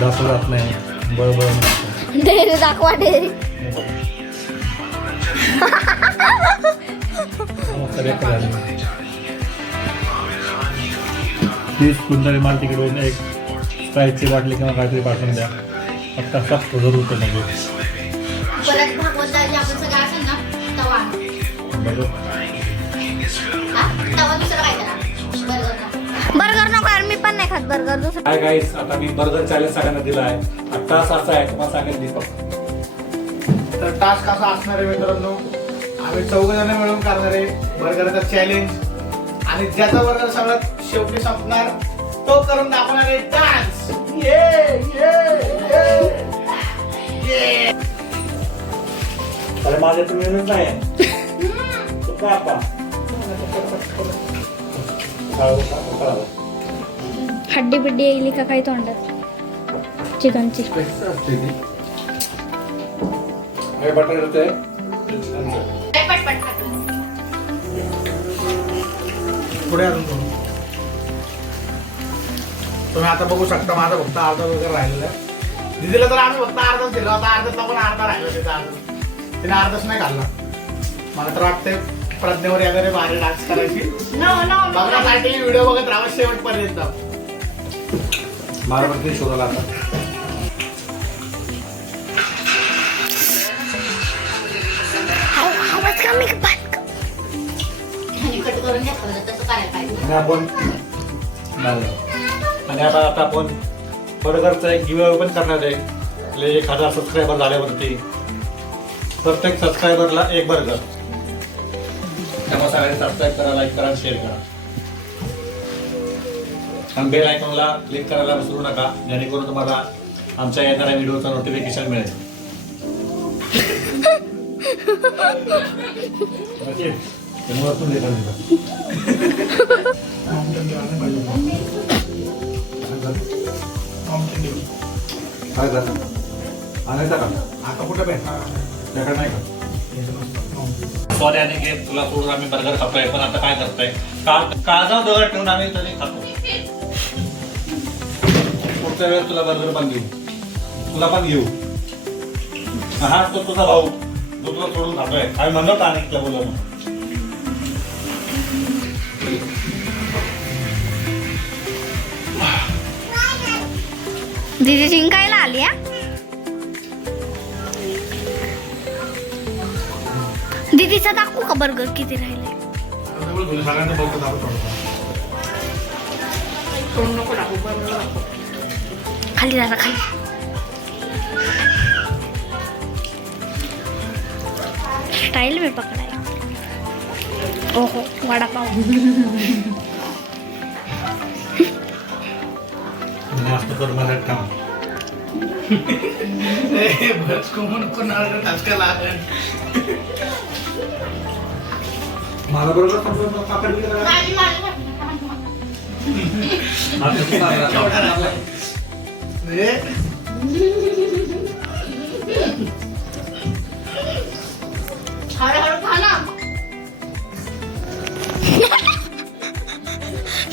दाखवत नाही बरोबर डेअरी दाखवा डेअरी प्लीज कोणतरी मला तिकडून एक स्प्राईटची बाटली किंवा काहीतरी पाठवून द्या फक्त असा जरूर होतं म्हणजे परत भागवताची आपण सगळं असेल ना तवा तवा दुसरं काय करा बर्गर नको यार मी पण नाही खात बर्गर दुसरं हाय गाईस आता मी बर्गर चॅलेंज सगळ्यांना दिला आहे आता असा आहे तुम्हाला सांगेल दीपक तर टास्क असा असणार आहे मित्रांनो आम्ही 4 जण मिळून करणार आहे बर्गरचा चॅलेंज आणि ज्याचा बर्गर सगळ्यात शेवटी संपणार तो करून दाखवणार आहे डान्स अरे माझ्या तुम्ही नाही तू का आपा हड्डी बिड्डी येईल का काही तोंडात चिकनची हे बटर होते पुढे अजून तुम्ही आता बघू शकता माझा फक्त अर्धा वगैरे राहिलेला आहे दिदीला तर आम्ही फक्त अर्धाच दिला होता अर्ध्यातला पण अर्धा राहिला त्याचा अजून तिने अर्धाच नाही खाल्ला मला तर वाटतंय प्रज्ञेवर वगैरे भारी डान्स करायची बघण्यासाठी व्हिडिओ बघत राहा शेवटपर्यंत मारवरती शोधायला आता आणि आता आपण बर्गरचा एक गिव्ह पण करणार आहे 1000 सबस्क्रायबर झाल्यावरती प्रत्येक सबस्क्रायबरला एक बर्गर त्यामुळे सगळ्यांनी सबस्क्राईब करा लाईक करा शेअर करा आणि बेल आयकॉनला क्लिक करायला विसरू नका जेणेकरून तुम्हाला आमच्या येणाऱ्या व्हिडिओचं नोटिफिकेशन मिळेल आता कुठं भेटणार नाही का सॉरी आणि घे तुला सोडून आम्ही बर्गर खातोय पण आता काय करतोय काळजा दगड ठेवून आम्ही तरी खातो पुढच्या वेळेस तुला बर्गर पण घेऊ तुला पण घेऊ हा तो तुझा भाऊ तो तुला सोडून खातोय आम्ही म्हणलो का अनेकला बोलवलं दीदी जिंकायला आली हा दीदीचा दाखवू का बर्गर किती राहिले सगळ्यांना बघतो दाखवतो खाली जरा खाली स्टाइल में पकड़ा है ओहो वड़ा पाव मस्त कर मला काम बस कोणाला टास्का लागेल मला बरोबर समजून कापड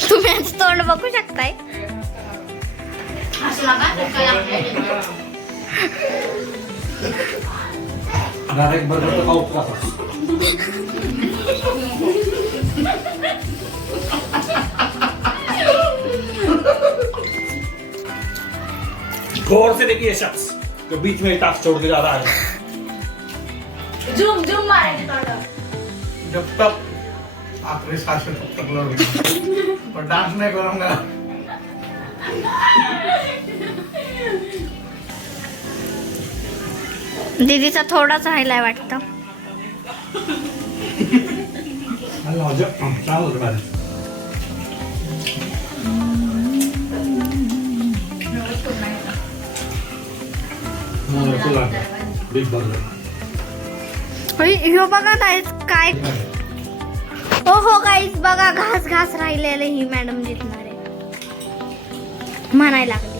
तुम्ही आज तोंड बघू शकताय डायरेक्ट बर्गर तर खाऊ का गौर से देखिए शख्स जो बीच में टास्क छोड़ के जा रहा है झूम झूम मारेंगे थोड़ा जब तक आखिरी सांस में तब तक लड़ूंगा पर डांस नहीं करूंगा दीदीचा थोडाच राहिलाय वाटतं बिग बर्गर ह्यो बघा काय हो गाईस बघा घास राहिलेले ही मॅडम जिंकणार आहे म्हणायला लागली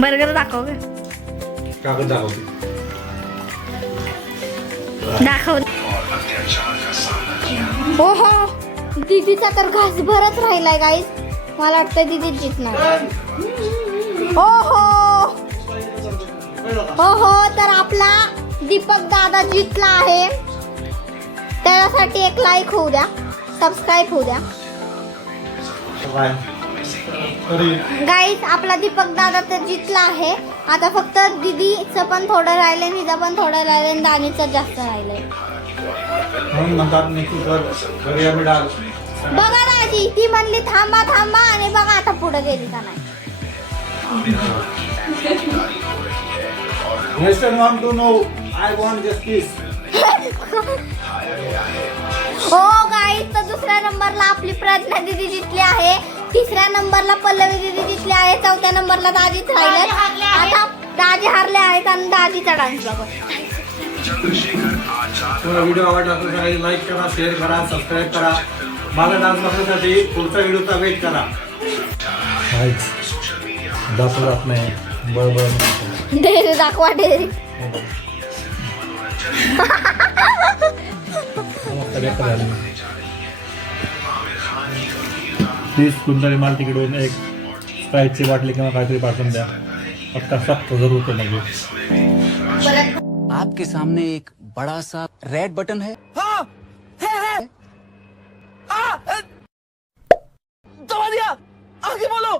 बर्गर दाखव ग कागद दाखवते. दाखव. हो हो, दीदीचा तर घास भरच राहिलाय गाईस. मला वाटतं दीदी जिंकणार. हो हो हो हो, तर आपला दीपक दादा जिंकला आहे. त्यासाठी एक लाईक होऊ द्या, सबस्क्राईब होऊ द्या. गाईस आपला दीपक दादा तर जिंकला आहे. आता फक्त दीदीचं पण थोडं राहिलंय, हिचं पण थोडं राहिलंय आणि दानीचं जास्त राहिलंय. म्हणून म्हणतात निकू घरी आम्ही डाल. बघा दाजी, ती म्हणली थांबा थांबा आणि बघा आता पुढे गेली का नाही. Western want to know. I want justice. हो गाईस, तर दुसऱ्या नंबरला आपली प्रज्ञा दीदी जिंकली आहे. तिसऱ्या नंबरला पल्लवी दीदी जिंकली आहे. चौथ्या नंबरला दाजीच राहिले. आता दाजी हारले आहेत आणि दाजीचा डान्स बघा. तुम्हाला व्हिडिओ आवडला असेल तर लाईक करा, शेअर करा, सबस्क्राईब करा. माझा डान्स बघण्यासाठी पुढच्या व्हिडिओचा वेट करा. दाखवू जात नाही. बरोबर डेअरी दाखवा, डेअरी. प्लीज कोणतरी माल तिकडून एक स्प्राईटची बाटली किंवा काहीतरी पाठवून द्या. फक्त सख्त जरूर तो म्हणजे. आपके सामने एक बड़ा सा रेड बटन है. हाँ, है. दबा दिया. आगे बोलो.